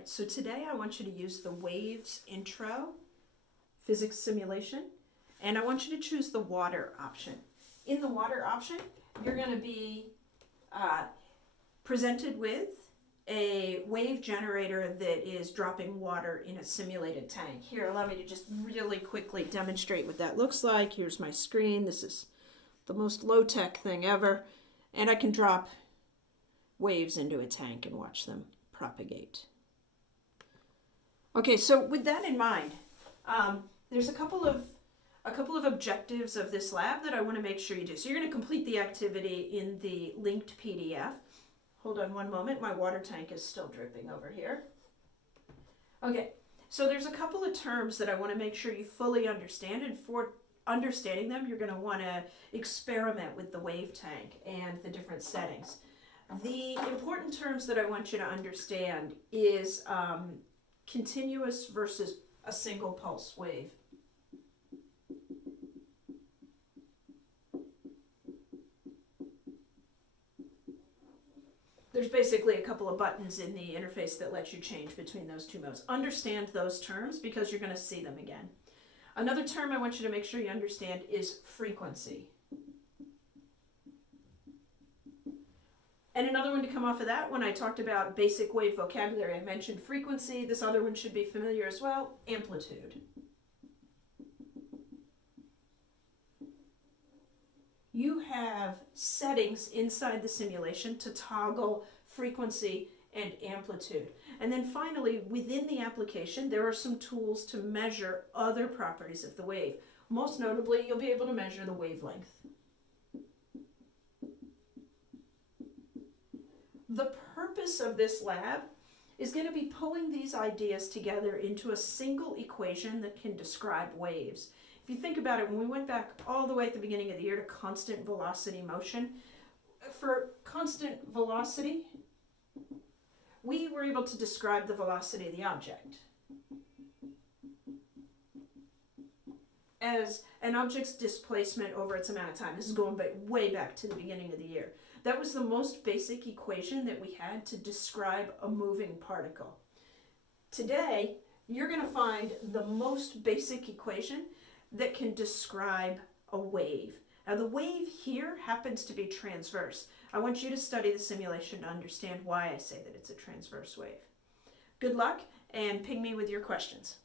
right, so today I want you to use the WAVES intro physics simulation, and I want you to choose the water option. In the water option, you're going to be presented with a wave generator that is dropping water in a simulated tank. Here, allow me to just really quickly demonstrate what that looks like. Here's my screen. This is the most low-tech thing ever, and I can drop waves into a tank and watch them propagate. Okay, so with that in mind, there's a couple of objectives of this lab that I want to make sure you do. So you're going to complete the activity in the linked PDF. Hold on one moment. My water tank is still dripping over here. Okay, so there's a couple of terms that I want to make sure you fully understand, and for understanding them, you're going to want to experiment with the wave tank and the different settings. The important terms that I want you to understand is continuous versus a single pulse wave. There's basically a couple of buttons in the interface that let you change between those two modes. Understand those terms because you're going to see them again. Another term I want you to make sure you understand is frequency. And another one to come off of that, when I talked about basic wave vocabulary, I mentioned frequency. This other one should be familiar as well, amplitude. You have settings inside the simulation to toggle frequency and amplitude. And then finally, within the application, there are some tools to measure other properties of the wave. Most notably, you'll be able to measure the wavelength. The purpose of this lab is going to be pulling these ideas together into a single equation that can describe waves. If you think about it, when we went back all the way at the beginning of the year to constant velocity motion, for constant velocity, we were able to describe the velocity of the object as an object's displacement over its amount of time. This is going way back to the beginning of the year. That was the most basic equation that we had to describe a moving particle. Today, you're going to find the most basic equation that can describe a wave. Now, the wave here happens to be transverse. I want you to study the simulation to understand why I say that it's a transverse wave. Good luck, and ping me with your questions.